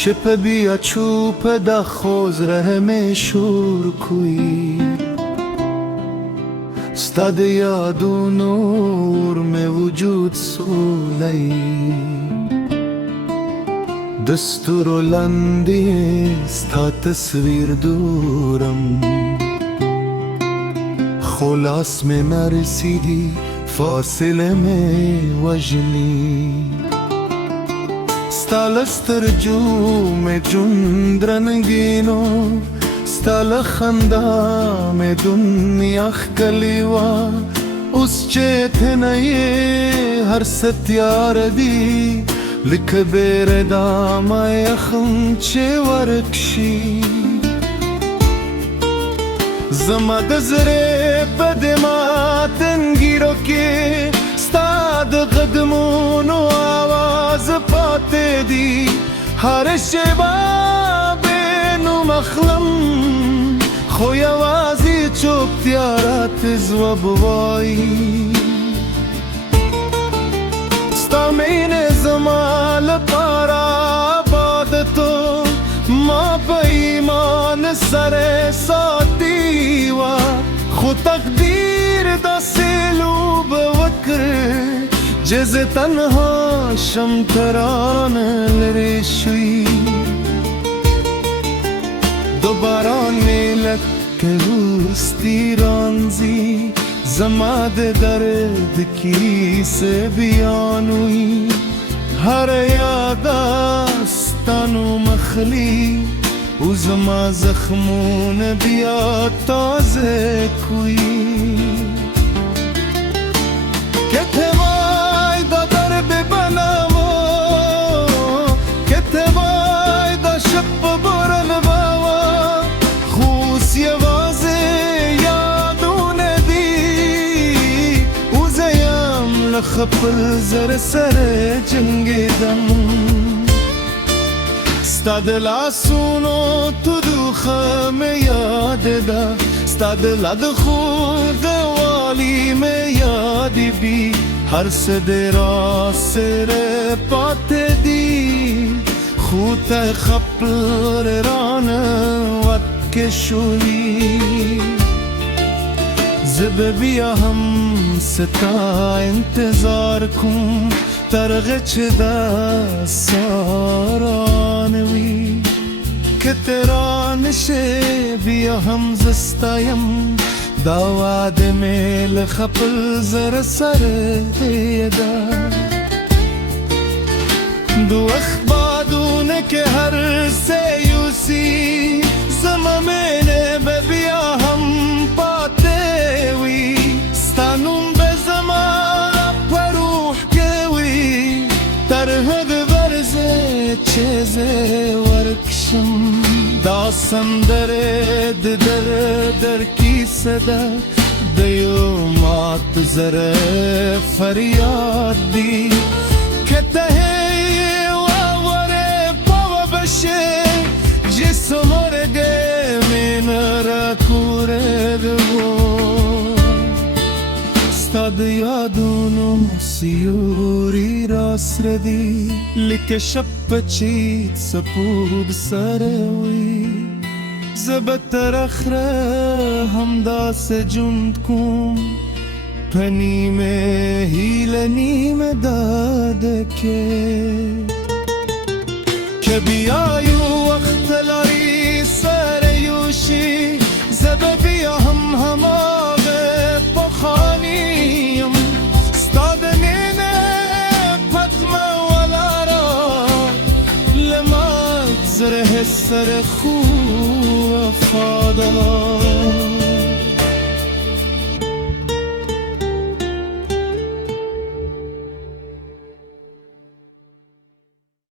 شپ بیا چوپ دا خوزره में शोर कोई sta de yadu nur में वजूद सोलई दस्तूर लंदी sta तस्वीर दूरम خلاص में नरसीदी फासिले में वजनी ستالسترجو में जुंद्रनगीनो ستال خندا में दुनिया खलीवा उस चेत नये हर सत्यार दी लिख बेरे दामा यखम चे वरकशी زما د زره په دماتن ګیرو کې ستا د قدمونو आवाज پاتې دی هر شیبه بینو مخلم خو یوازې چوپتیا راته ځواب وایي ستا مینې زما لپاره عبادتو ما په ایمان سره ساتي وا خو تقدیر داسې لوب وکړ چې زه تنها شم ترانه لرې شوي د باران لکه وروستي رانځي زما د درد کیسې بیان وي هر یاداستانو مخلي و زما زخمون بیا تازه کوی که ته وای دا در ببنمو که ته وای دا شب برن باوا خوص یوازه یادون دی و زیم لخپل زر سر جنگیدم ستا د لاسونو تودوخه مې یاد ده ستا د لاد خود والی مې یاد بي هر څه د را سره پاتې دي خو ته خپل رانه وتکې شولي زه به بیا هم ستا انتظار کوم ترغه چې دا ساران وي که ته رانشې بیا هم زه ستایم دا واده مې له خپل زړه سره ده د وخت بادونه کې هر څه یوسي زما مینې به بیا هم پاتې وي ستا نوم به زما چیزه ورکشم دا سندره د در کیسه ده د یو مات زره فریاد دی که ته واوره پاو بشه جسم مرگه من را کوره دو ستا د یادونو سیوری راسره دی لیکه شب پچیت سپود سره وی زه به تر اخره همداسې ژوند کوم په نیمه هیله نیمه داده کې که بیا یو وخت لري سره یوشي زه به بیا هم هماغه پخوانیم ستا د مینې پتمه زره سر خوب وفادار